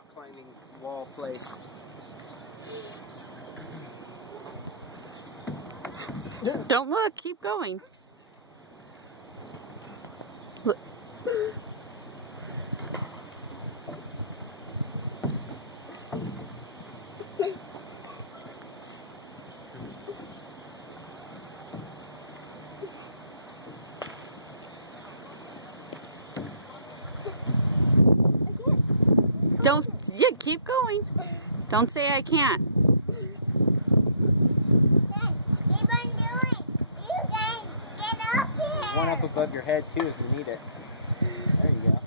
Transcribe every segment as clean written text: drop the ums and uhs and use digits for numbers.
rock climbing wall place. Don't look, keep going. Look. Don't, yeah, keep going. Don't say I can't. One up above your head too if you need it. There you go.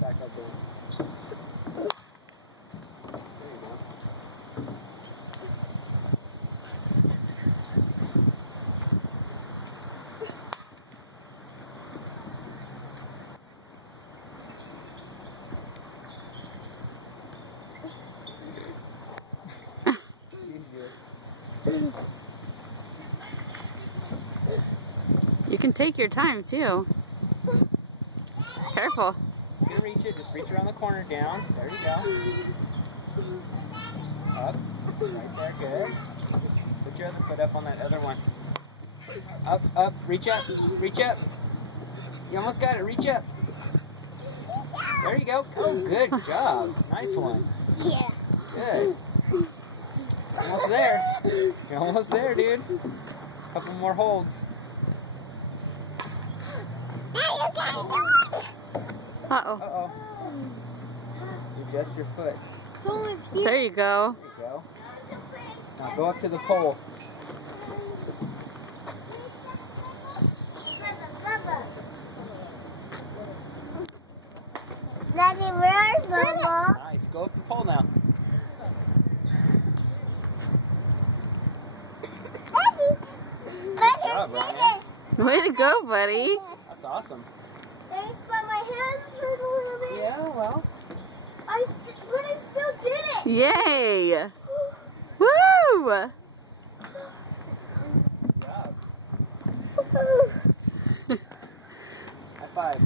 Back up there. There you go. You can take your time too. Careful. You can reach it, just reach around the corner, down. There you go. Up. Right there, good. Put your other foot up on that other one. Up, up, reach up, reach up. You almost got it, reach up. There you go. Oh, good job. Nice one. Yeah. Good. Almost there. You're almost there, dude. Couple more holds. Uh-oh. Uh-oh. Adjust your foot. There you go. There you go. Now go up to the pole. Daddy, where's Bubba? Nice. Go up the pole now. Daddy! Good job, Ryan. Way to go, buddy. That's awesome. Thanks, but my hands hurt a little bit. Yeah, well. But I still did it. Yay. Woo! Good job. High five.